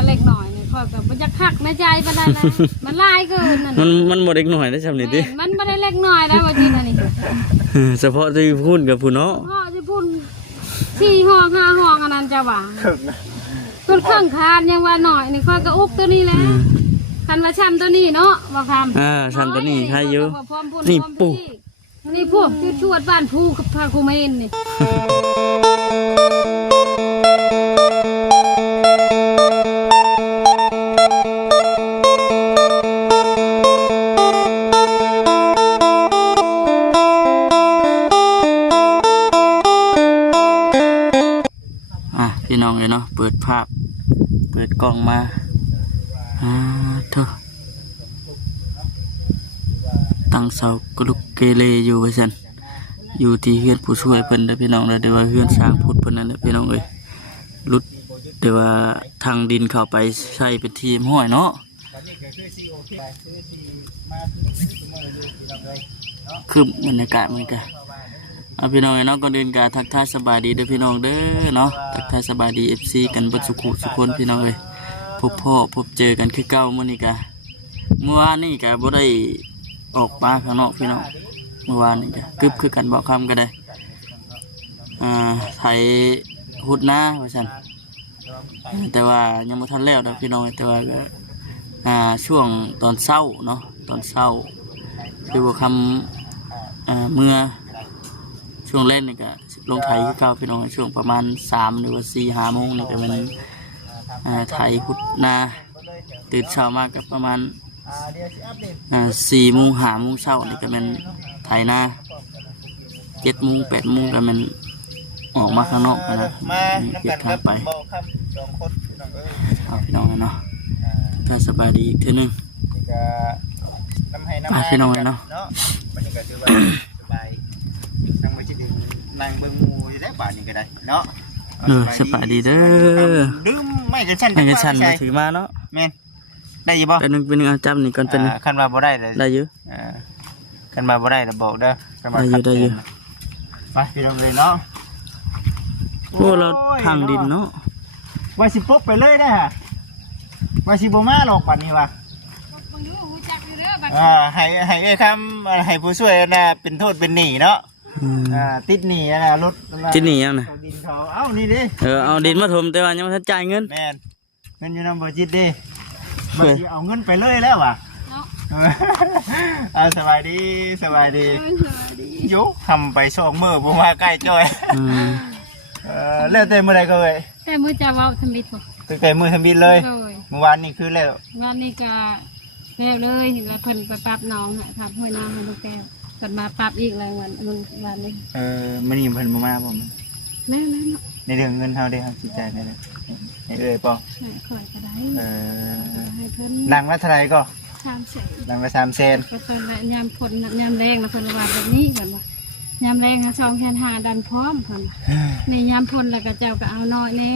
ว่าเล็กหน่อยนี่ค่อยแบบมันจะคักในใจปานใดแล้วมันลายเกินนั่น มันบ่เล็กหน่อยได้ซำนี่ติ มันบ่ได้เล็กหน่อยแล้วว่าจริงอันนี้ เฉพาะที่พูดกับผู้เนาะ พ่อจะพูด4ห้อง5ห้องอันนั้นจะว่าเพิ่นเครื่องคานยังว่าหน่อยนี่ค่อยก็อุกตัวนี้แหละคันว่าช้ำตัวนี้เนาะว่าคำ ชั้นตัวนี้ใครอยู่ นี่ นี่ปู่ นี่พวกชวดบ้านผู้กับพาคุเมนนี่ พี่น้องเลยเนาะเปิดภาพเปิดกล้องมาเถอะตั้งเสากลุกเกเรอยู่ไว้ซั่นอยู่ที่เฮือนผู้ช่วยเพิ่นเด้อพี่น้องเด้อเดี๋ยวว่าเฮือนสร้างพุทธเพิ่นนั่นแหละพี่น้องเอ้ยรุดเดี๋ยวว่าทางดินเข้าไปใช้เป็นทีมห้อยเนาะคือบรรยากาศมันก็เอาพี่น้องเนาะก่อนอื่นก็ทักทายสบายดีเด้อพี่น้องเด้อเนาะทักทายสบายดี FC กันเบิดสุขุสุคนพี่น้องเอ้ยพบพ่อพบเจอกันคือเก่ามื้อนี้ก็เมื่อวานนี้ก็บ่ได้ออกปลาข้างนอกพี่น้องเมื่อวานนี้ก็กึบคือกันบอกคำก็ได้ไถหุดหน้าว่าซั่นแต่ว่ายังบ่ทันแล้วดอกพี่น้องแต่ว่าก็ช่วงตอนเช้าเนาะตอนเช้าคือว่าคำเมื่อช่วงเล่นนี่ก็ลงไถคือเก่าพี่น้องช่วงประมาณ3หรือว่า4-5 โมงนี่ก็เป็นไถหุดหน้าตื่นเช้ามาก็ประมาณ4 โมง 5 โมงเช้านี่ก็เป็นไถหน้า7 โมง 8 โมงก็มันออกมาข้างนอกนะเก็บทางไปเอาพี่น้องเนาะก็สบายดีอีกทีนึงไปพี่น้องเนาะนั่งเบิ่งหมู่อยู่ได้ป่านนี้ก็ได้เนาะสบายดีเด้อ ดื่มไม่กันชั้น ให้กันชันมาถือมาเนาะแม่นได้อยู่บ่เป็นนึงเอาจับนี่ก่อนเป็นคันว่าบ่ได้เลยได้อยู่คันว่าบ่ได้ก็บอกเด้อคันว่าได้อยู่ไปพี่น้องเลยเนาะโอ้เราทางดินเนาะว่าสิปบไปเลยได้ฮะว่าสิบ่มาหรอกบัดนี้ว่ะให้ไอ้คำให้ผู้ช่วยน่ะเป็นโทษเป็นหนี้เนาะติดหนี้นะรถติดหนี้ยังนะดินเขาเอ้านี่ดิเอาดินมาถมแต่ว่ายังไม่ทันจ่ายเงินแม่นเงินอยู่นำเบอร์จิตดิบัดสิเอาเงินไปเลยแล้วว่ะสบายดีสบายดีโยทำไป2 มื้อบ่มาใกล้จ้อยแล้วแต่มื้อใดก็เอ้ยแต่มื้อจะเว้าทำบิดบ่ตั้งแต่มื้อทำบิดเลยเมื่อวานนี่คือแล้ววันนี้ก็แล้วเลยแล้วเพิ่นไปปรับน้องน่ะครับห้วยน้ำให้ลูกแก้วเพิ่นมาปรับอีกแล้ววันนี้มื้อนี้เพิ่นบ่มาบ่แม่นในเรื่องเงินเฮาได้เฮาสิจ่ายได้ให้เอ้ยป่ค่อยก็ได้ให้เพิ่นดังละเท่าไหร่ก็300,000ดังละ300,000ก็ตอนยามฝนยามแรงแล้วเพิ่นว่าแบบนี้เพิ่นว่ายามแรง2,500ดันพร้อมเพิ่นในยามฝนแล้วก็เจ้าก็เอาน้อยแน่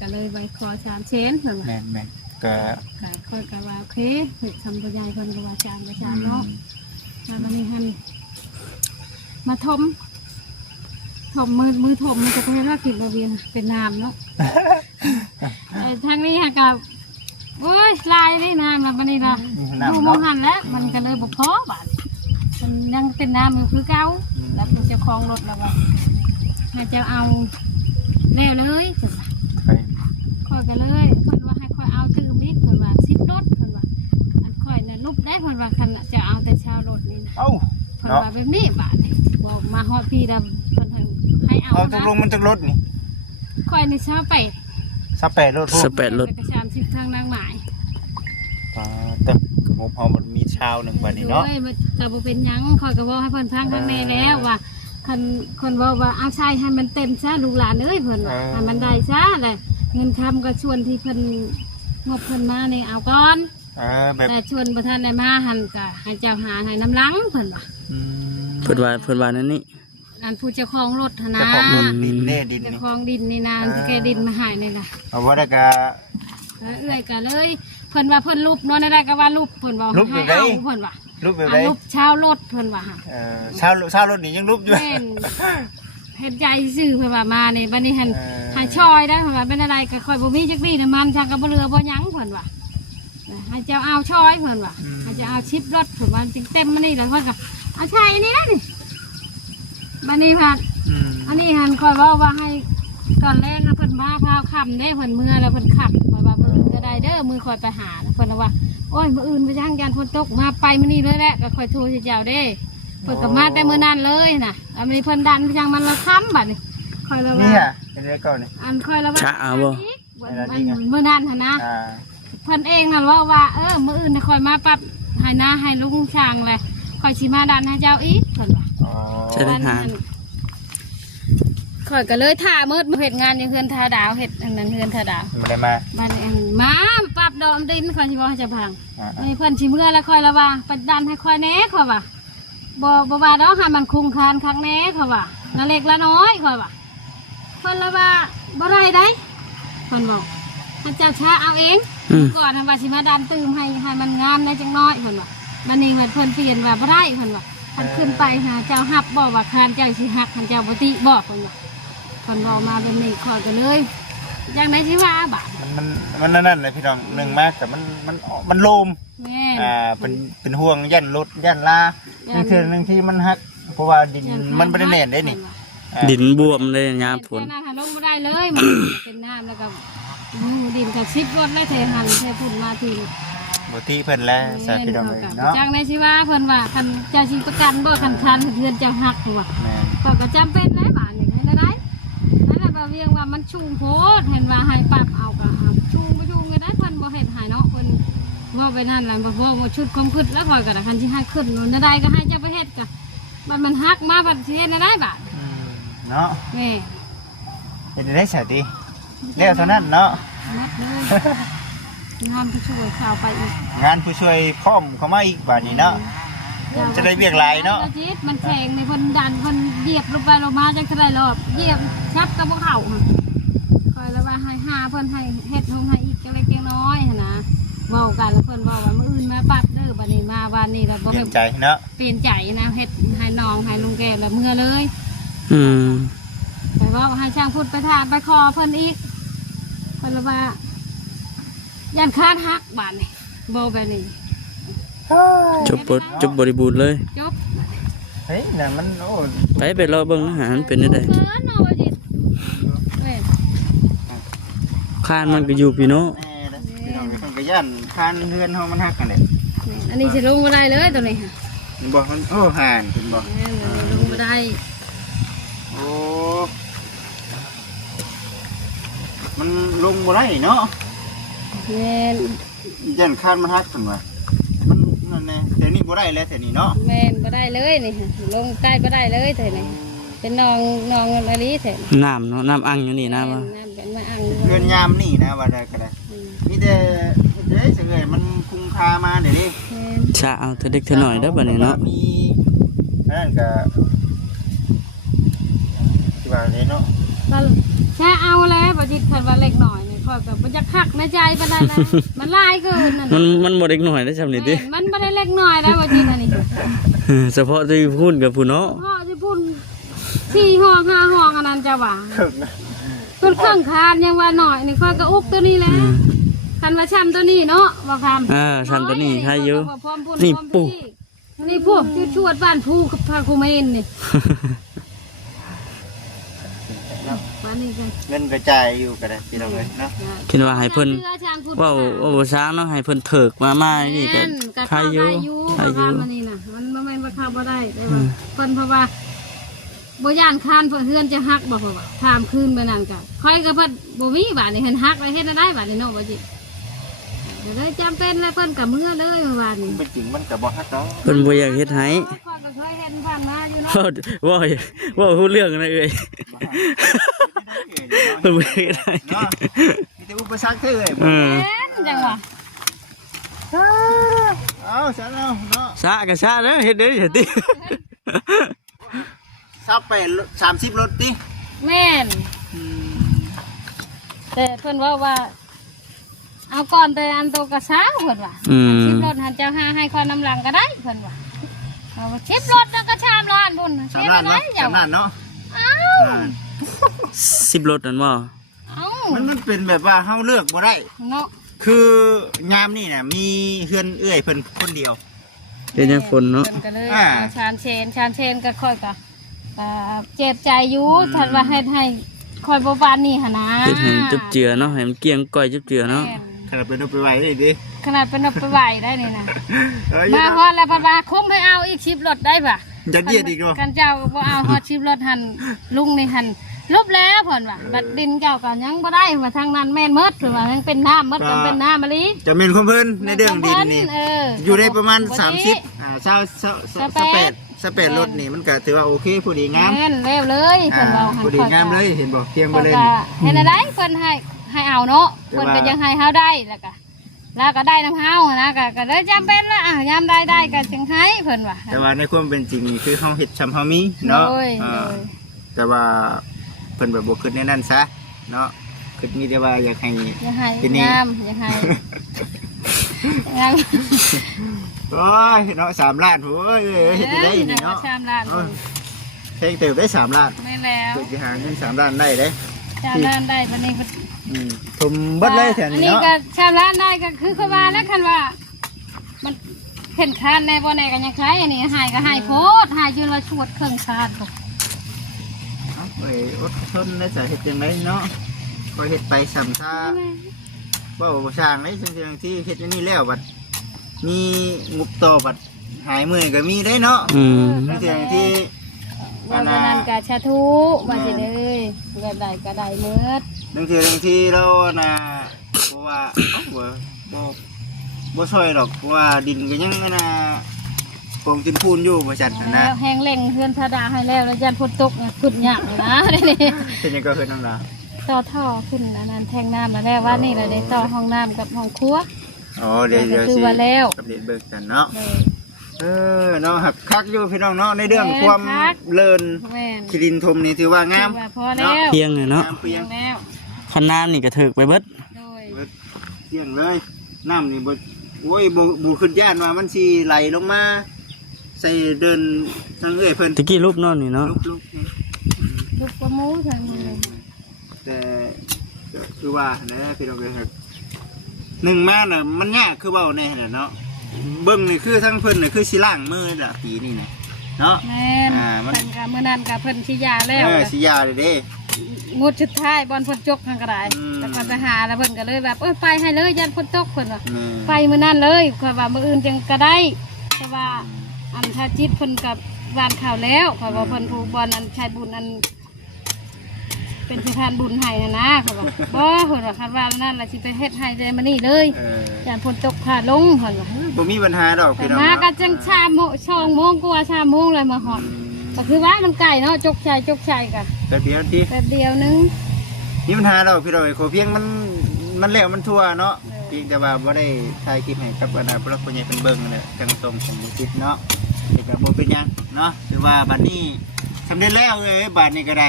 ก็เลยไว้ขอ300,000เพิ่นว่าแม่นๆก็ค่อยก็ว่าโอเคทำบ่ใหญ่เพิ่นก็ว่าจานประชาเนาะวันนี้หั่นมาถมมือถมมันจะก็ให้เรากินบะเวียนเป็นน้ำเนาะทางนี้ค่ะกับโอ้ยลายนี่น้ำแล้ววันนี้ละดูมองหันแล้วมันก็เลยบกพอบาดมันยังเป็นน้ำอยู่คือเก่าแล้วเป็นเจ้าของรถแล้วว่าให้เจ้าเอาแล้วเลยค่อยกันเลยคนว่าให้ค่อยเอาตื่มนิดคนว่า10 รถคนว่าอันค่อยน่ะลุบได้คนว่าคันจะเอาแต่เช้ารถนี่นะคนว่าแบบนี้บาดบอกมาฮอดพี่ดำคนให้เอาตกลงมันตกรถนี่ค่อยในเช้าไป18 รถกระชาม10ทางนางหมายแต่งบเฮามันมีชาวหนึ่งวันนี้เนาะก็บ่เป็นหยังค่อยก็บอกให้เพิ่นพังทางในแล้วว่าคนว่าเอาใช้ให้มันเต็มซะลูกหลานเอ้ยเพิ่นว่าให้มันได้ซะแหละเงินคำก็ชวนที่เพิ่นงบเพิ่นมานี่เอาก่อนแต่ชวนประธานได้มาหันก็ให้เจ้าหาให้น้ำลังเพิ่นว่าเพิ่นว่านั่นนี่อันผู้เจ้าของรถนะเจ้าของดินเจ้าของดินนี่นะที่แกดินมาให้นี่นะเอาว่าได้ก็เอื้อยก็เลยเพิ่นว่าเพิ่นรูปนอนได้ก็ว่ารูปเพิ่นบอกให้เอาเพิ่นว่ารูปแบบไหนรูปชาวรถเพิ่นว่าชาวรถนี่ยังรูปอยู่แพ เห็นใจซื่อเพิ่นว่ามานี่บัดนี้หันหาช่อยได้เพิ่นว่าเป็นอะไรก็ค่อยบ่มีจักดีน้ำมันทางก็บ่เหลือบ่หยังเพิ่นว่าให้เจ้าเอาช่อยเพิ่นว่าให้เจ้าเอาชิปรถเพิ่นว่าจึงเต็มมานี่แล้วเพิ่นก็เอาใช่นี่นะนี่บัดนี้พัดอันนี้หันค่อยเว้าว่าให้ตอนแรกนะเพิ่นมาพาค่ำเด้เพิ่นเมื่อแล้วเพิ่นขับค่อยว่ามื้ออื่นก็ได้เด้อมือค่อยไปหาเพิ่นว่าโอ้ยมื้ออื่นไปย่างยานฝนตกมาไปมื้อนี้เลยแหละก็ค่อยโทรสิเจ้าเด้เพิ่นก็มาแต่มื้อนั้นเลยน่ะอันนี้เพิ่นดันยังมันละค้ำบัดนี้ค่อยละว่า นี่อ่ะเป็นไรก่อนนี่ อันค่อยละว่า ชะเอาบ่ มื้อนั้นหั่นนะเพิ่นเองน่ะว่ามื้ออื่นค่อยมาปรับให้นาให้ลุงช่างเลยค่อยสิมาดันให้เจ้าอีกเพิ่นว่า จะได้ทาน ข่อยก็เลยท่ามืดมาเฮ็ดงานอยู่เฮือนทาดาวเฮ็ดอันนั้นเฮือนทาดาว ไม่ได้มา บ้านอันมาปรับดอมดินข่อยสิบ่ให้เจะพังนี่เพิ่นสิเมื่อแล้วข่อยละว่าไปดันให้ข่อยแหน่ข่อยว่าบ่ว่าดอกให้มันคุ้มค่าคักแหน่ข่อยว่าละเล็กละน้อยข่อยว่าเพิ่นละว่าบ่ได้ได้เพิ่นบอกให้เจ้าช้าเอาเองก่อนทำว่าสิมาดันตื่มให้มันงามได้จังน้อยเพิ่นว่าบัดนี้เพิ่นเปลี่ยนว่าบ่ได้เพิ่นว่าคันขึ้นไปหาเจ้าฮับบ่ว่าคานเจ้าสิฮักคันเจ้าบ่ติบ่เพิ่นว่าคนบอกมาเป็นนี่ขอกันเลยอย่างไหนที่ว่าบาท มันนั่นเลยพี่น้องหนึ่งมากแต่มันโลม แม่ เป็นห่วงยันรถยันลานี่คือหนึ่งที่มันหักเพราะว่าดินมันไม่ได้แน่นได้นี่ ดินบวมเลยยามฝน น้ำลงไม่ได้เลยมันเป็นน้ำแล้วก็ดินกับซิปรถและเทหันเทพุ่นมาที บทีเพิ่นแล้วใส่พี่น้องเลยเนาะ จากไหนที่ว่าเพิ่นว่าคันเจ้าชิประกันบ่คันเพื่อนเจ้าหักตัวก็จำเป็นได้บาทนี่ให้ได้นั่นแหละบ่เวียงว่ามันชุ่มโพดเห็นว่าให้ปรับเอาก็ชุ่มบ่ชุ่มก็ได้เพิ่นบ่เฮ็ดให้เนาะเพิ่นว่าไปนั่นล่ะบ่ชุดความคิดแล้วคอยก็ได้คันสิให้ขึ้นนู่นได้ก็ให้เจ้าไปเฮ็ดก็มันหักมาบัดสิเฮ็ดได้บาท เนาะ แม่ เห็นได้ใส่ดีแล้วเท่านั้นเนาะ นัดเลยงานผู้ช่วยข่าวไปอีก งานผู้ช่วยพร้อมเข้ามาอีกบาทนี้เนาะจะได้เบียกลายเนาะ มันแข็งในคนดันคนเหยียบลงไปลงมาจังไรรอบเหยียบชับกับพวกเขาคอยแล้วว่าให้หาเพิ่นให้เฮ็ดลงให้อีกจังเล็กน้อยนะเว้ากันเพิ่นบอกว่ามื้ออื่นมาปัดเด้อบัดนี้มาวันนี้เราบ่ เปลี่ยนใจเนาะ เปลี่ยนใจนะเฮ็ดให้น้องให้ลุงแกแล้วเมื่อเลยไปว่าให้ช่างพูดไปทานไปคอเพิ่นอีกเพิ่นว่ายันคาดฮักบาดนี่บ่แบบนี้จบบริบูรณ์เลย จบ เฮ้ยนั่นมันโอ้ ไปรอเบิ่งอาหารเป็นได้ข้านมันก็อยู่พี่น้อง พี่น้องคนก็ย่านคานเฮือนเฮามันฮักกันเด้ อันนี้จะลงมาได้เลยตัวนี้ค่ะ บ่มันโอ้ห่านเพิ่นบ่ ลงมาได้ โอ้มันลงบ่ได้เนาะ แม่น ยันคานมันฮักเพิ่นว่ามันนั่นแน่แต่นี่บ่ได้แล้วแต่นี่เนาะ แม่นมาได้เลยนี่ค่ะลงใต้มาได้เลยเถอะนี่เป็นนองอะไรเถอะ น้ำเนาะน้ำอังอยู่นี่น้ำ น้ำเป็นมาอัง เรือนยามนี่นะว่าได้ก็ได้มีแต่เด้สิเอ้ยมันคุ้มค่ามาเดี๋ยวนี้ ชะเอาเธอเด็กเธอหน่อยได้อบัดนี้เนาะ มีนั่นก็ที่ว่าเลยเนาะ แค่เอาแล้วปฏิทินวันเล็กหน่อยนี่คอยกับมันจะคักในใจปานใดนะมันลายเกินนั่น มันบ่เด็กหน่อยได้จำนี่ติ มันไม่ได้เล็กหน่อยแล้วปฏิทินนี่ เฉพาะที่พูดกับผู้เนาะ พ่อจะพูด4 ห้อง5 ห้องอันนั้นจะว่า ถึง เพิ่นเครื่องคานยังว่าหน่อยนี่คอยก็อุบตัวนี้แหละคันว่าช้ำตัวนี้เนาะว่าคำ ทำตัวนี้ใช่อยู่นี่ปู่ นี่พวกชวดบ้านผู้กับพาคุเมนนี่มานี่กัน เงินกระจายอยู่ก็ได้พี่น้องเลยเนาะ คิดว่าให้เพิ่นว่าบ่ช้างเนาะให้เพิ่นเถิกมานี่ก็ใครอยู่ใครอยู่ มันนี่น่ะมันบ่แม่นว่าเข้าบ่ได้แต่ว่าเพิ่นเพราะว่าบ่ย่านคานเพิ่นเฮือนจะฮักบ่เพราะว่าถามคืนไปนั่นก็ค่อยก็เพิ่นบ่มีบาดนี่เพิ่นฮักไว้เฮ็ดได้บาดนี่เนาะบ่จิเดี๋ยวเลยจำเป็นแล้วเพิ่นก็มื้อเลยเมื่อวานนี่ เป็นจริงมันก็บ่ฮักดอก เพิ่นบ่อยากเฮ็ดให้ ข้อยก็เคยเห็นผ่านมาอยู่เนาะ ว่าฮู้เรื่องนะเอ้ยเพิ่นบ่อยากเฮ็ดให้ เนาะมีแต่อุปสรรคเท่าไหร่ เห็นจังหวะ เอาซะแล้วเนาะ ซะก็ซะเด้อเฮ็ดเด้ออย่าติ ซับไป30รถติ แม่นแต่เพิ่นว่าเอาก่อนแต่อันโตกระซ้าเพิ่นว่าชิปรถหันเจ้าหาให้คอยน้ำหลังก็ได้เพิ่นว่าเอาชิปรถแล้วก็ชามล้านบุญ 3ล้านเนาะ3ล้านเนาะ อ้าว 10รถนั่นบ่ เอ้า มันเป็นแบบว่าเฮาเลือกบ่ได้ เนาะ คืองามนี่น่ะมีเฮือนเอื้อยเพิ่นคนเดียว เป็นยังฝนเนาะ เพิ่นก็เลยเอาชานเชนก็ค่อยก็เจ็บใจอยู่ท่านว่าให้คอยบ่บานนี่หั่นนะ เฮ็ดให้จุบเจือเนาะให้มันเกลี้ยงก้อยจุบเจือเนาะ แม่น ขนาดเป็นเอาไปไว้ได้ดิ ขนาดเป็นเอาไปไหวได้นี่นะ เอ้ย มาฮอดแล้วปะว่าคงให้เอาอีกชิปรถได้ปะ จะเดียดอีกเนาะ กันเจ้าบ่เอาฮอดชิปรถหันลุงนี่หันลบแล้วเพิ่นว่าบัดดินเจ้าก็ยังบ่ได้ว่าทางนั้นแม่นหมดเพิ่นว่ายังเป็นน้ำหมดก็เป็นน้ำมะลิ จะมีของเพิ่นในเรื่องดินนี่ อยู่ได้ประมาณ30 รถนี่มันก็ถือว่าโอเคผู้ดีงาม แม่นแล้วเลยเพิ่นว่าหัน ผู้ดีงามเลยเห็นบ่เพียงไปเลย เห็นได้เพิ่นให้เอาเนาะเพิ่นก็ยังให้เฮาได้แล้วก็ได้น้ำเฮานะก็เลยจำเป็นละยามได้ก็จึงให้เพิ่นว่า แต่ว่าในความเป็นจริงนี่คือเฮาเฮ็ดชำเฮามีเนาะแต่ว่าเพิ่นแบบบ่คิดในนั้นซะเนาะคิดมีแต่ว่าอยากให้ อย่าให้งามอย่าให้งาม โอ้ยเนาะ3 ล้านโอ้ยเฮ็ดได้นี่เนาะ 3 ล้าน แทงเติบได้3 ล้าน ไม่แล้ว คือสิหาเงิน3 ล้านได้เด้ 3 ล้านได้บัดนี้ก็ ทุ่มเบิดเลยแถว อัน นี้ นี้ เนาะ ก็3 ล้านได้ก็คือเขาว่าแล้วคันว่า มันเห็นคานในบ่แน่ก็ยังคล้ายอันนี้ให้ก็ให้โพดให้จนเราชวดเครื่องคานบ่ เอ้ยอดทนได้สาเหตุจังไดเนาะก็เฮ็ดไปซ้ำซาว่าบ่สร้างเลยจังที่เฮ็ดอันนี้แล้วบัดมีงบต่อบัดหายมื้อก็มีได้เนาะจังที่ ว่าวันนั้นก็ชาทุว่าสิเลยแบบใดก็ได้หมด บางทีเราน่ะเพราะว่าบ่ช่วยหรอกเพราะว่าดินก็ยังน่ะกองจินพูนอยู่บ่จัดนะ แล้วแห้งเล่งเฮือนธดาให้แล้วยันฝนตกขึ้นยากนะนี่ เป็นยังก็คือน้ำลา ต่อท่อขึ้นอันนั้นแทงน้ำมาแล้วว่านี่เราได้ต่อห้องน้ำกับห้องครัว อ๋อเดี๋ยว คือว่าแล้ว กับเด็กเบิกกันเนาะเนาะหักคักอยู่พี่น้องเนาะในเรื่องความเลิน แม่น คิรินทมนี่ถือว่างาม พอแล้ว เพียงเลยเนาะ งามเพี เพี ย ย ง งแล้ว คันน้ำนี่ก็ถึกไปเบิด โดย เพียงเลยน้ำนี่บ่โอ้ยบ่ขึ้นย่านว่ามันสิไหลลงมาใส่เดินทางเอื้อยเพิ่น ตะกี้รูปนอนนี่เนาะ ลุกนี่ ลูกกระมูทางนี้เลย แต่คือว่านะพี่น้องเอ้ยครับหนึ่งมาน่ะมันยากคือเว้าแน่แหละเนาะเบิ่งนี่คือทั้งเพิ่นนี่คือสิล้างมือล่ะปีนี้น่ะเนาะ แม่นเพิ่นกับมื้อนั้นกับเพิ่นสิยาแล้ว สิยาเลยเด้ งดสุดท้ายบอลฝนตกทางกระไดแต่ก่อนไปหาแล้วเพิ่นก็เลยแบบไปให้เลยยันฝนตกเพิ่นว่าไปมื้อนั้นเลยค่อยว่ามื้ออื่นจังก็ได้เพราะว่าอันถ้าจิตเพิ่นกับวานข่าวแล้วค่อยว่าเพิ่นผู้บอลอันชายบุญอันเป็นประธานบุญให้นะค่อยว่าบ่เพิ่นว่าคันว่านั่นล่ะสิไปเฮ็ดให้ได้มื้อนี้เลยยันฝนตกผ่าลงเพิ่นว่า บ่มีปัญหาดอกพี่น้อง มากันจัง3 โมงกว่า3 โมงเลยมาฮอดก็คือว่ามันไกลเนาะจกชัยกัน แต่เดียวที แป๊บเดียวนึง มีปัญหาดอกพี่น้องขอเพียงมันแล้วมันทั่วเนาะเพียงแต่ว่าบ่ได้ถ่ายคลิปให้กับอนาคตคนใหญ่เป็นเบิ่งนั่นแหละจังตรงของคิดเนาะเด็กก็บ่เป็นหยังเนาะถือว่าบัดนี้สำเร็จแล้วบัดนี้ก็ได้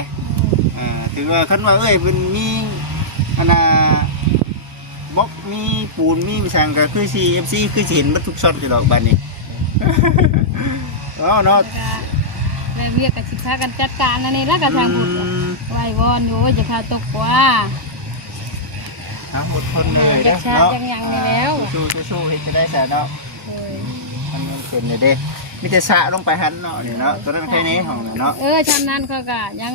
ถือว่าคันว่าเพิ่นมีอันน่ะบล็อกมีปูนมีสั่งก็คือ CFC คือสิเห็นบัดทุกช็อตอยู่ดอกบัดนี้ เนาะ แล้วเรียกกับสิพากันจัดการอันนี้แล้วก็ทางบุญไหววอนอยู่ว่าจะพาตกกว่า หมดคนเลย จักชาจังยังนี่แล้ว สู้เห็นจะได้แสนเนาะมันเป็นเลยเด้มีแต่สะลงไปหันเนาะนี่เนาะตัวนั้นแค่นี้ของเนาะ ชั้นนั้นเขาก็ยัง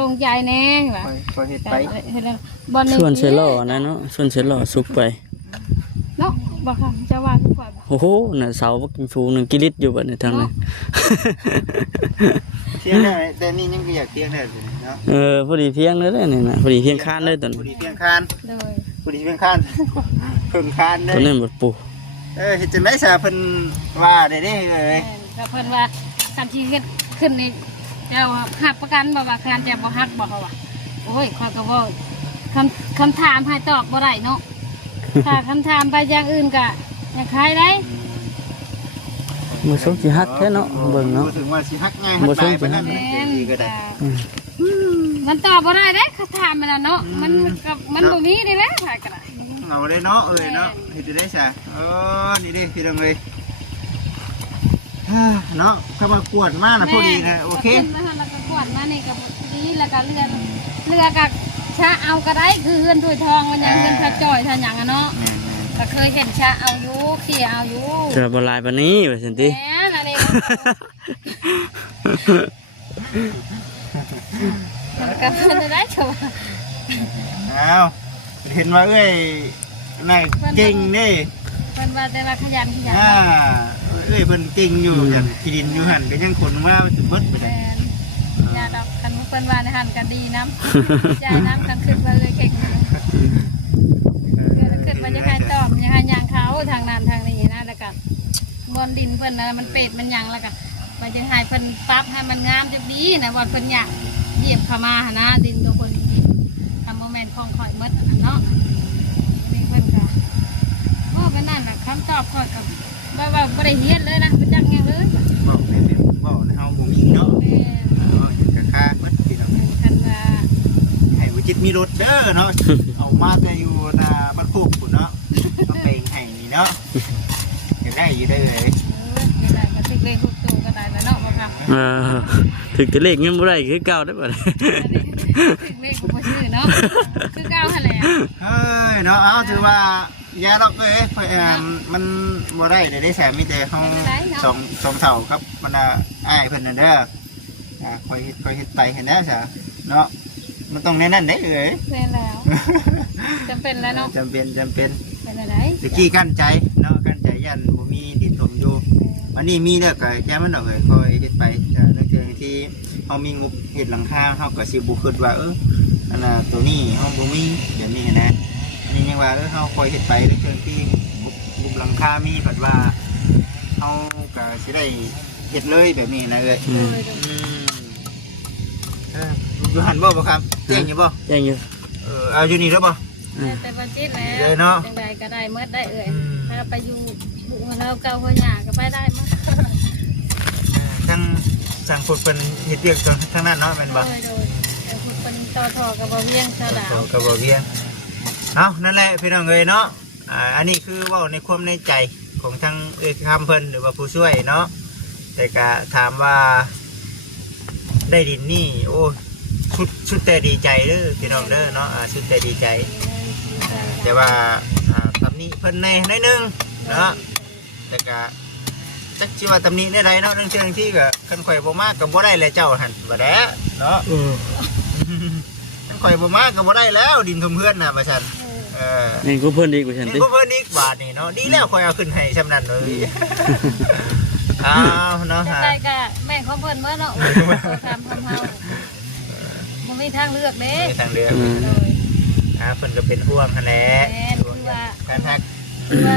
ลงใจแน่ว่ะ ก็เห็นไป บอลหนึ่ง ส่วนเชลล์นะเนาะส่วนเชลล์สุกไป เนาะบอกค่ะจะว่าทุกคน โอ้โหน่ะเสาบักชูหนึ่งกิลิตอยู่บัดในทางนั้น เที่ยงได้แต่นี่ยังอยากเที่ยงได้เนาะ พอดีเพียงเลยนี่นะพอดีเพียงคานเลยตอน พอ นี้ ดีเพียงคาน เลย พอดีเพียงคานเพิ่งคานได้ ตัวนั้นหมดปู เห็นจะได้สาเพิ่นว่าได้เลย ก็เพิ่นว่าการที่ขึ้นในเจ้าหักประกันบอกว่าการจะบ่หักบอกเขาว่าโอ้ยข้อยก็บอกคำถามให้ตอบบ่ได้เนาะถ้าคำถามไปอย่างอื่นก็อยากขายได้ มือส้มจีฮักแค่เนาะเบิ่งเนาะ ถึงว่าสิฮักง่ายฮักตายไปนั่นดีก็ได้ มันตอบบ่ได้เด้คำถามมันน่ะเนาะมันบ่มีนี่แหละถ่ายก็ได้ เอาได้เนาะเนาะเห็นจะได้สานี่ดิพี่น้องเลยเนาะถ้ามากวดมากนะพอดีนะโอเค แล้วก็กวดมานี่ก็ดี ดีแล้วก็เรือกับชะเอาก็ได้คือเฮือนถ้วยทองมันยังเฮือนพระจ่อยท่านหยังอะเนาะก็เคยเห็นชะเอาอยู่เขี่ยเอาอยู่ เจอบ่ลายปานนี้ว่าซั่นติ แหมนั่นเองมันก็มันได้ชัวร์ อ้าวเห็นว่าเอ้ยน่าเก่งนี่ มันว่าแต่ว่าขยัน เอ้ยเพิ่นเก่งอยู่อย่างที่ดินอยู่หั่นก็ยังขนมาเบิดไป แม ได้ นยาดอกกันเปิ้นว่าในหันกันดีน้ำใจน้ำกันขึ้นมาเลยเก่งขึ้นมาจะให้ตอบจะให้ยางเขาทางนั้นทางนี้นะแล้วก็บนดินเพิ่นนะมันเป็ดมันยังแล้วก็มันจะให้เพิ่นปรับให้มันงามจะดีนะวันเพิ่นอยากเหยียบเข้ามาหนะดินตัวคนทำโมเมนต์ของข่อยมดเนาะนี่เพิ่นก็โอ้เป็นนั่นแหละคำตอบข่อยกับว่าบ่ได้เฮียนเลยนะเป็นจังยังเลย บอกเลยบอกเฮาบ่มีเนาะก็ค่ามันพี่น้อง กันว่า ให้วิจิตมีรถเด้อเนาะเอามาแต่อยู่หน้าบ้านโคกพุ่นเนาะเอาไปให้นี่เนาะจะได้อยู่ได้เลย ไม่ได้ก็ติดเลขทุกตัวก็ได้แล้วเนาะบ่ครับ ถึงจะเลขยังบ่ได้คือเก่าได้บ่ล่ะ ติดเลขบ่ชื่อเนาะคือเก่าหั่นแหละ เฮ้ยเนาะเอาถือว่ายาดอกเอ้ยมันบ่ได้ได้แสมีแต่เฮาสองเท่าครับมันอ้ายเพิ่นน่ะเด้อค่อยเฮ็ดไปเห็นแล้วซะเนาะมันต้องแน่นั่นได้เอ้ย แม่นแล้วจำเป็นแล้วเนาะ จำเป็นเป็นอะไร ตะกี้กั้นใจเนาะกั้นใจยันบ่มีดินถมอยู่วันนี้มีเด้อก็แค่มันดอกเอ้ยค่อยเฮ็ดไปเรื่องที่เฮามีงบเฮ็ดหลังคาเฮาก็สิบ่คิดว่าอันน่ะตัวนี้เฮาบ่มีแบบนี้นะอันนี้ยังว่าเฮาค่อยเฮ็ดไปเรื่องที่งบหลังคามีผัดว่าเฮาก็สิได้เฮ็ดเลยแบบนี้นะเอ้ยอยู่หันบ่ครับแจ้งอยู่บ่ แจ้งอยู่ เอาอยู่นี่แล้วบ่ แต่บัญชีแล้วจังใดก็ได้เมื่อได้เอ่ยถ้าไปอยู่บุกเราเก่าหัวหน้าก็ไปได้มั้ง ทั้งสั่งฝึกเป็นเฮ็ดเวียกทั้งนั้นเนาะแม่นบ่ โดยคุณเป็นต่อทอกับบ่เวียงชาวดาว ก็บ่เวียงเอานั่นแหละพี่น้องเอ้ยเนาะอันนี้คือเว้าในความในใจของทั้งเอ้ยคำเพิ่นหรือว่าผู้ช่วยเนาะแต่ก็ถามว่าได้ดินนี่โอ้สุดแต่ดีใจเด้อพี่น้องเด้อเนาะสุดแต่ดีใจแต่ว่าตำนี้เพิ่นในนึงเนาะแต่ก็จักสิว่าตำนี้ได้ไรเนาะเรื่องที่ก็คันข่อยบ่มากก็บ่ได้แล้วเจ้าหั่นบ่แด้เนาะคันข่อยบ่มากก็บ่ได้แล้วดินทมเพื่อนน่ะว่าซั่นนี่กูเพิ่นดีกว่าฉันติ กูเพิ่นอีกบาทนี่เนาะดีแล้วข่อยเอาขึ้นให้ซำนั้นเลยอ้าวเนาะฮะ ได้ก็แม่ของเพิ่นเมื่อเนาะทำเฮาบ่มีทางเลือกเด้ มีทางเลือก โดย เพิ่นก็เป็นห่วงหั่นแหละ แม่คือว่า การทัก ว่า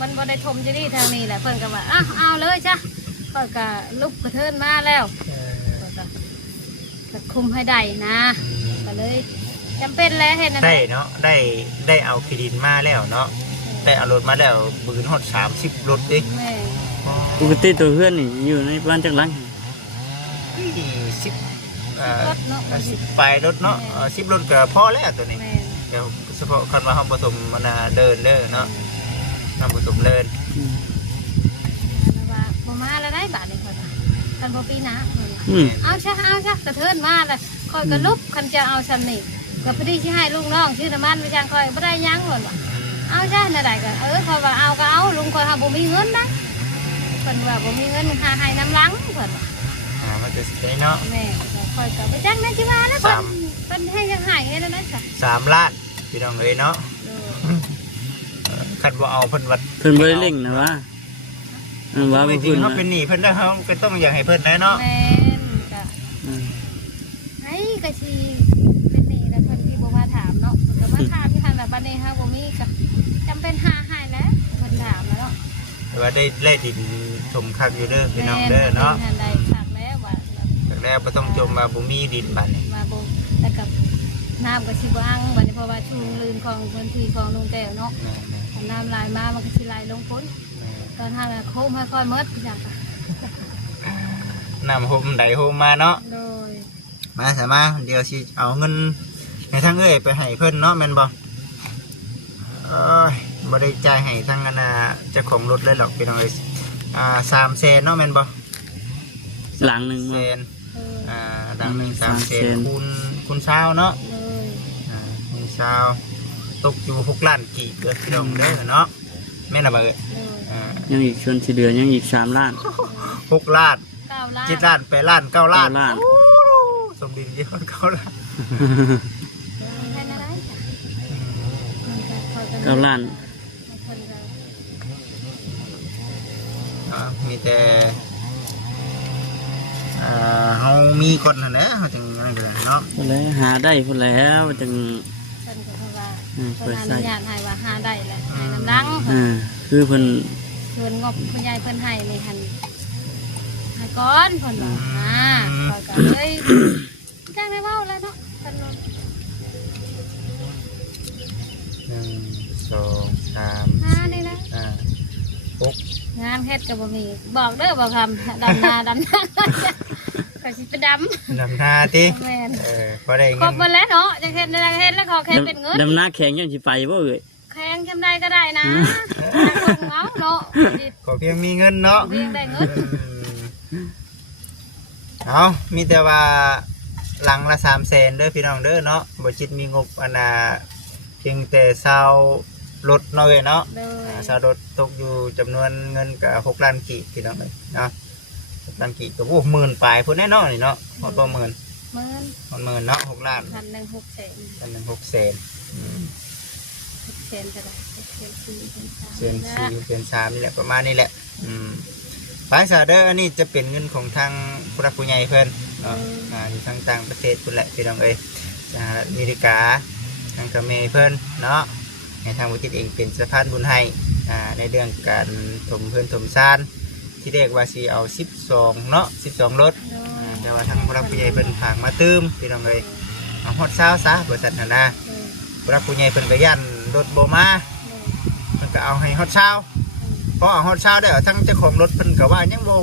มันบ่ได้ทมจะดีทางนี้แหละเพิ่นก็ว่าเอาเลยจ้ะเพิ่นก็ลุกกระเทินมาแล้วก็คุมให้ได้นะก็เลยจำเป็นแล้วเห็นนะได้เนาะได้เอาขี้ดินมาแล้วเนาะได้เอารถมาแล้วบืนฮอด30รถเด้ แม่ ปกติตัวเพื่อนนี่อยู่ในบ้านจักหลัง รถเนาะ 10ไปรถเนาะ10รถก็พอแล้วตัวนี้ แม่ เดี๋ยวเฉพาะคันว่าเฮาผสมมันเดินเด้อเนาะนำผสมเดิน ว่าบ่มาแล้วได้บาทนี่เพิ่นคันบ่ปีนะ เอาซะกระเทินมาแล้วค่อยก็ลุกคันจะเอาซำนี่ก็พอดีสิให้ลุงน้องชื่อน้ำมันไปจังค่อยบ่ได้ยังเพิ่นว่าเอาซะน่ะได้ก็ค่อยว่าเอาก็เอาลุงค่อยเฮาบ่มีเงินนะเพิ่นว่าบ่มีเงินหาให้น้ำหลังเพิ่นว่ามันจะสิเนาะ แม่ก็ค่อยก็ไปจังนั้นสิว่าแล้วเพิ่นให้ยังให้นั่นน่ะจ้ะ 3 ล้านพี่น้องเอ้ยเนาะคันบ่เอาเพิ่นวัด เพิ่นบ่ได้เล่งนะว่าว่า จ บ่ ริ เพิ่ ง น เฮาเป็นหนี้เพิ่นได้เฮาก็ต้องอยากให้เพิ่นได้เนาะ แม่นก็ไอ้ก็สิเป็นนี่แล้วเพิ่นที่บ่มาถามเนาะก็มาถามที่คันว่าบัดนี้เฮาบ่มีก็จำเป็นหาให้แล้วเพิ่นถามแล้วเนาะ แต่ว่าได้ดินชมคักอยู่เด้อพี่น้องเด้อเนาะ แม่ได้คักแล้วว่า แล้วบ่ต้องจมว่าบ่มีดินบัดนี้ มาบ่แล้วก็น้ำก็สิบ่อังบัดนี้เพราะว่าชุมลืนของพื้นที่ของลุงแก้วเนาะน้ำไหลมามันก็สิไหลลงพ้นตอนหาแล้วโค้งค่อยๆหมดจังค่ะ น้ำโฮมไดโฮมมาเนาะ โดย มาสามาเดี๋ยวสิเอาเงินให้ทางเอ้ยไปให้เพิ่นเนาะแม่นบ่บ่ได้จ่ายให้ทางเจ้าของรถเลยหรอกพี่น้องเอ้ย300,000เนาะแม่นบ่ หลังนึง แส บ่ น ดังหนึ่ง300,000คูณเช้าเนาะ เลย มีเช้าตกอยู่6 ล้านกี่เกิดพี่น้องเด้อเนาะแม่นบ่เอ้ย เลย ยังอีกชวนสิเดือนยังอีก3 ล้าน 6 ล้าน 9 ล้าน 7 ล้าน8 ล้าน9 ล้าน 9 ล้าน โอ้สมดินเยอะ9 ล้าน ให้อะไร 9 ล้าน มีแต่เฮามีคนนั่นแหละเฮาจึงนั่นก็ได้เนาะ พุ่นแล้วหาได้พุ่นแล้วจัง เพิ่นก็ว่า เปิด เพิ่นอ ใส่ นุญาตให้ว่าหาได้แหละให้น้ำดัง คือเพิ่น เพิ่นงบคุณยายเพิ่นให้นี่หั่นให้ก่อนเพิ่นว่าก็เลยจ้างได้เว้าแล้วเนาะเพิ่น 1 2 3 หานี่นะ 6 งานเฮ็ดก็บ่มีบอกเด้อบ่คำดำนาก็สิไปดำ นำหน้าติ แม่น พอได้ คร เงิ บ น หมดแล้วเนาะจังเฮ็ดแล้วขอแค่เป็นเงิน ดำนาแข็งยังสิไปบ่เอ้ย แข่งจำได้ก็ได้นะเอาเนาะ ขอเพียงมีเงินเนาะ เรียงได้เงิน เอามีแต่ว่าหลังละ300,000เด้อพี่น้องเด้อเนาะบ่จิตมีงบอันน่ะเพียงแต่เซารถเนาะเว้ยเนาะ เลย เซารถตกอยู่จำนวนเงินก็6 ล้านกีบพี่น้องเอ้ยเนาะ6 ล้านกีบก็โอ้หมื่นปลายพุ่นแน่เนาะนี่เนาะฮอดบ่หมื่น หมื่น ฮอดหมื่นเนาะ6 ล้าน 1,600,000 อันนึง600,000 600,000ก็ได้600,000 เซน4เป็น3นี่แหละประมาณนี้แหละภาษาเด้ออันนี้จะเป็นเงินของทางผู้รักผู้ใหญ่เพิ่นเนาะอยู่ทางต่างประเทศพุ่นแหละพี่น้องเอ้ยสหรัฐอเมริกาทางเขมรเพิ่นเนาะให้ทางบุจิตเองเป็นสะพานบุญให้ในเรื่องการถมเพื่อนถมซานที่เรียกว่าสิเอา12เนาะ12รถแต่ว่าทางผู้รักผู้ใหญ่เพิ่นผางมาเติมพี่น้องเอ้ยเอาฮอด20ซะบริษัทนั่นนะผู้รักผู้ใหญ่เพิ่นก็ยันรถบ่มาเพิ่นก็เอาให้ฮอด20พอเอาฮอด20ได้เอาทั้งเจ้าของรถเพิ่นก็ว่ายังบ่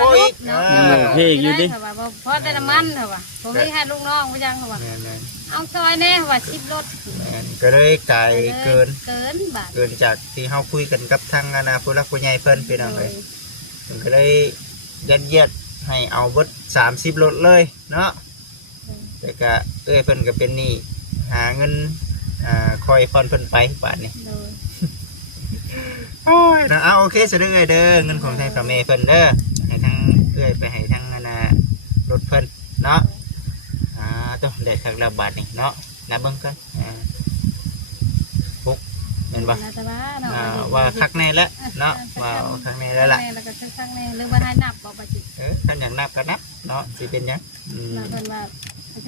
พออีกเพราะแต่น้ำมันเหรอวะผมมีให้ลูกน้องไปยังเหรอวะเอาซอยแน่ว่า10 รถ ก็เลยไกลเกิน บาท เกินจากที่เฮาคุยกันกับทางผู้รักผู้ใหญ่เพิ่นพี่น้องเอ้ยเพิ่นก็เลยยัดเยียดให้เอาเบิด30 รถเลยเนาะแต่ก็เอ้ยเพิ่นก็เป็นหนี้หาเงินคอยผ่อนเพิ่นไปบาทนี้โอ้ยเนาะเอาโอเคซะเด้อเด้อเงินของทางสามีเพิ่นเด้อให้ทางเอ้ยไปให้ทางรถเพิ่นเนาะต้องได้ทางละบาทนี่เนาะนับเบิ่งกันปุ๊กแม่นบ่ว่าคักแน่แล้วเนาะว่าคักแน่แล้วล่ะแล้วก็คักแน่หรือว่าให้นับบ่บ่จิท่านอยากนับก็นับเนาะสิเป็นหยังเพิ่นว่า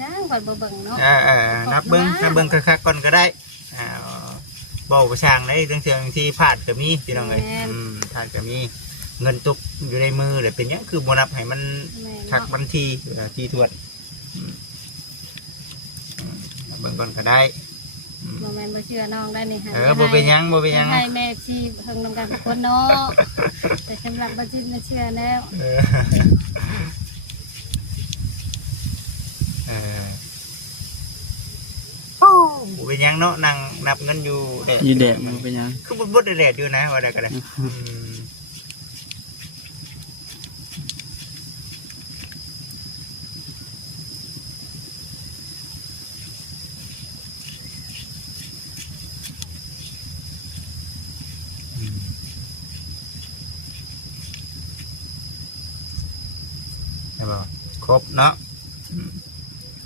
จ้างก่อนบ่เบิ่งเนาะนับเบิ่งถ้าเบิ่งคักๆก่อนก็ได้บอกประชางได้เรื่องที่ผ่านก็มีพี่น้องเอ้ยผ่านก็มีเงินตกอยู่ในมือเลยเป็นหยังคือบ่นับให้มันคักบัญชีที่ทวดเบิ่งก่อนก็ได้บ่แม่นบ่เชื่อน้องได้นี่ฮะบ่เป็นหยังบ่เป็นหยังให้แม่ชีเพิ่นนำกันทุกคนเนาะแต่สำหรับบ่จิตไม่เชื่อแล้วเป็นยังเนาะนั่งนับเงินอยู่แดดอยู่แดดมันเป็นยังคือบดแดดอยู่นะว่าได้ก็ได้ครบเนาะ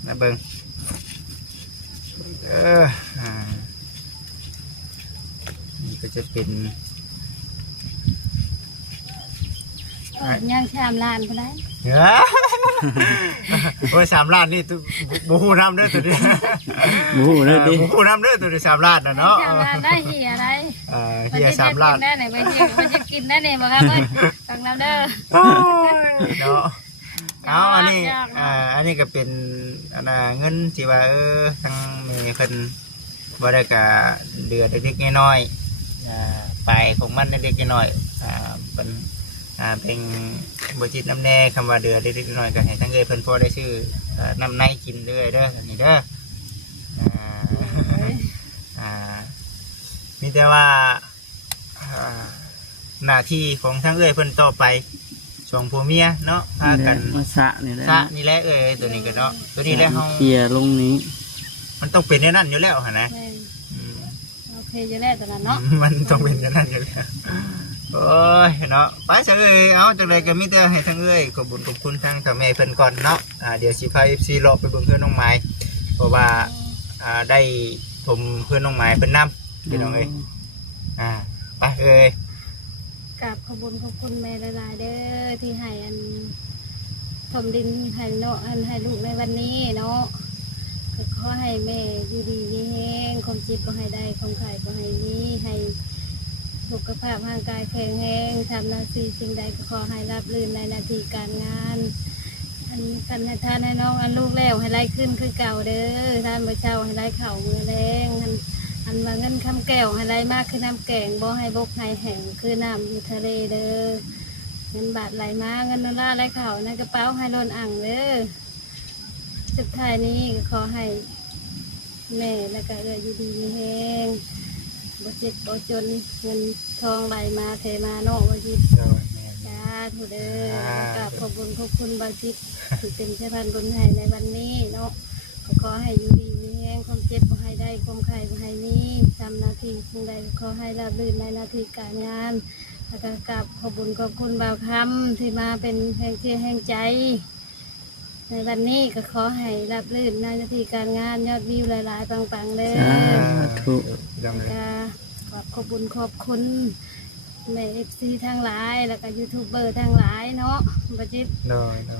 นะเบิ้งนี่ก็จะเป็นยัง3 ล้านไปได้โอ้ย3 ล้านนี่บูฮูน้ำเด้อตัวนี้บูฮูเด้อดิบูฮูน้ำเด้อตัวนี้3 ล้านนะเนาะ3 ล้านได้เหี่ยอะไรเหี่ย3 ล้านได้ไหนไปเหี่ยมันจะกินได้เนี่ยบ่ครับเอ้ยฟังน้ำเด้อเนาะเอาอันนี้ก็เป็นเงินที่ว่าทางมีคนบ่ได้กะเดือดเล็กน้อยไปของมันเล็กน้อยเป็นบริจิตน้ำแน่คำว่าเดือดเล็กน้อยก็ให้ทั้งเอ้ยเพิ่นพอได้ชื่อน้ำในกินเรื่อยเด้อนี่เด้อมีแต่ว่าหน้าที่ของทั้งเอ้ยเพิ่นต่อไป สองผัวเมียเนาะพากัน มาสะนี่แหละ ซะนี่แหละตัวนี้ก็เนาะตัวนี้แหละเฮา เคลียร์ลงนี้ มันต้องเป็นอย่างนั้นอยู่แล้วหั่นนะ แม่น อืม โอเคอยู่แล้วตอนนั้นเนาะ มันต้องเป็นอย่างนั้นอยู่แล้วโอ้ยเนาะไปจังเอาจังไดก็มีแต่ให้ทั้งขอบคุญขอบคุณทางเจ้าแม่เพิ่นก่อนเนาะเดี๋ยวสิพา FC รอไปเบิ่งเพื่อนน้องไม้เพราะว่าได้ผมเพื่อนน้องไม้เพิ่นนำพี่น้องไปกราบขอบคุณแม่หลายๆเด้อที่ให้อันถมดินให้เนาะอันให้ลูกในวันนี้เนาะก็ขอให้แม่อยู่ดีมีแห้งความจิตบ่ให้ได้ความไข่บ่ให้มีให้สุขภาพร่างกายแข็งแรงทำหน้าที่สิ่งใดก็ขอให้รับรื่นในหน้าที่การงานอันกันให้ทานให้น้องอันลูกแล้วให้ไล่ขึ้นคือเก่าเด้อท่านบ่เช้าให้ไล่เข่ามือแรงอันว่าเงินคำแก้วให้ไล่มากคือน้ำแกงบ่ให้บกให้แห้งคือน้ำอยู่ทะเลเด้อเงินบาทไหลมาเงินดอลลาร์ไหลเข่าในกระเป๋าให้ล้นอ่างเด้อสุดท้ายนี้ก็ขอให้แม่แล้วก็อยู่ดีมีแห้งบ่เจ็บบ่จนเงินทองไหลมาเทมาเนาะบ่จิตจ้าถูเด้อกราบขอบคุณบ่จิตที่เป็นสะพานบุญให้ในวันนี้เนาะก็ขอให้อยู่ดีมีแห้งความเจ็บบ่ให้ได้ความไข้บ่ให้มีทำหน้าที่สิ่งใดก็ขอให้ราบรื่นในหน้าที่การงานแล้วก็กราบขอบคุณบ่าวคำที่มาเป็นแห่งเชียร์แห่งใจในวันนี้ก็ขอให้รับลื่นในหน้าที่การงานยอดวิวหลายๆปังๆเลย สาธุ แล้วก็ขอบคุณแม่FC ทั้งหลายแล้วก็ยูทูบเบอร์ทั้งหลายเนาะบัจิต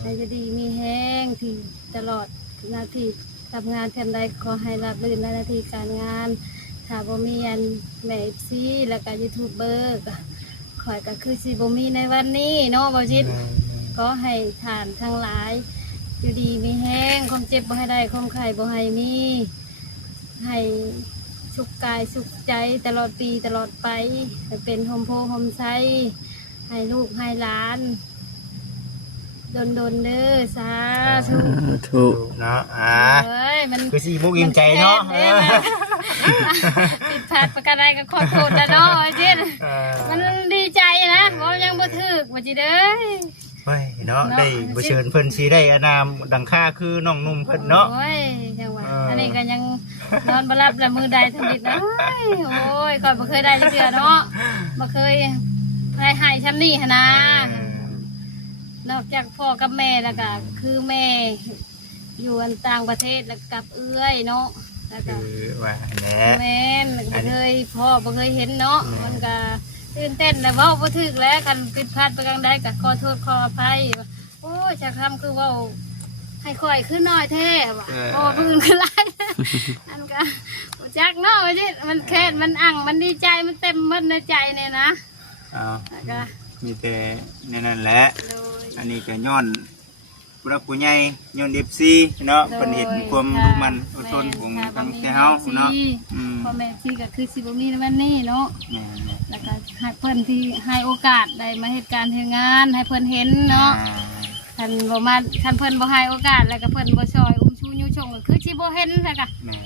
ในจะดีมีแห้งที่ตลอดหน้าที่ทำงานทำใดขอให้รับลื่นในหน้าที่การงานถ้าบ่มีอันแม่ FC แล้วก็ยูทูบเบอร์ก็ขอยก็คือสิบ่มีในวันนี้เนาะบัจิตก็ให้ทานทั้งหลายอยู่ดีมีแห้งความเจ็บบ่ให้ได้ความไข้บ่ให้มีให้สุขกายสุขใจตลอดปีตลอดไปให้เป็นโฮมโพโฮมไซให้ลูกให้หลานโดนเด้อสาธุ ถูก เนาะเอ้ยมัน คือสิบุกอิ่มใจเนาะ ผิดพลาดประการใดก็ขอโทษนะเนาะไอ้เจ้มันดีใจนะเพราะยังบ่ถึกบ่จิเด้อ เฮ้ยเนาะได้บ่เชิญเพิ่นสิได้อนามดังค่าคือน้องนุ่มเพิ่นเนาะ โอ้ยจังหวะอันนี้ก็ยังนอนบ่หลับละมือใดทั้งนิดนะโอ้ยก่อนบ่เคยได้จักเทื่อเนาะบ่เคยให้ช้ำนี่หั่นนะนอกจากพ่อกับแม่แล้วก็คือแม่อยู่อันต่างประเทศแล้วกับเอื้อยเนาะแล้วก็ คือว่าแหละ แม่นบ่เคยพ่อบ่เคยเห็นเนาะมันก็ตื่นเต้นแล้วเว้าบ่ถึกแล้วกันผิดพลาดไปกลางใดก็ขอโทษขออภัยโอ้ยจะคำคือเว้าให้ค่อยขึ้นน้อยแท้ว่ะโอ้พื้นคือไรอันก็บ่จักเนาะว่าจิมันแค้นมันอั่งมันดีใจมันเต็มหมดในใจเนี่ยนะ แล้วก็ มีแต่ในนั้นแหละ โดย อันนี้ก็ย้อนผู้รักผู้ใหญ่ย้อน FC เนาะเพิ่นเห็นความรู้มันอดทนของทางแต่เฮาเนาะพ่อแม่ที่ก็คือสิบ่มีในวันนี้เนาะ แม่ แล้วก็ให้เพิ่นที่ให้โอกาสได้มาเหตุการณ์เหตุงานให้เพิ่นเห็นเนาะคันบ่มาคันเพิ่นบ่ให้โอกาสแล้วก็เพิ่นบ่ช่วยอุ้มชูยูชงก็คือสิบ่เห็นแล้วก็ แม่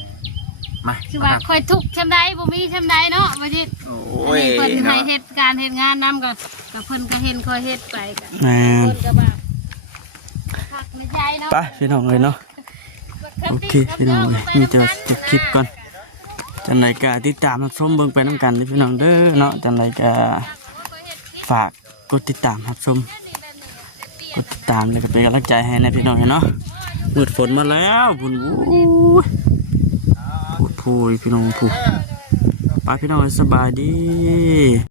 มา คือว่าค่อยทุกข์ชำใดบ่มีชำใดเนาะว่าจิ โอ้ อัน ย นี้เพิ่นให้ เนาะ เหตุการณ์เหตุงานนํก็เพิ่นก็เห็นค่อยเฮ็ดไปก็ แม่ เพิ่นก็แบบพักในใจเนาะ ไปพี่น้องเลยเนาะโอเคพี่น้องเลยนี่จะจบคลิปก่อนจังไรก็ติดตามรับชมเบิ่งไปน้ำกันเด้อพี่น้องเด้อเนาะจังไรก็ฝากกดติดตามรับชมกดติดตามแล้วก็เป็นกำลังใจให้นะพี่น้องเนาะมืดฝนมาแล้วพุ่นพูดพี่น้องพูดไปพี่น้องสบายดี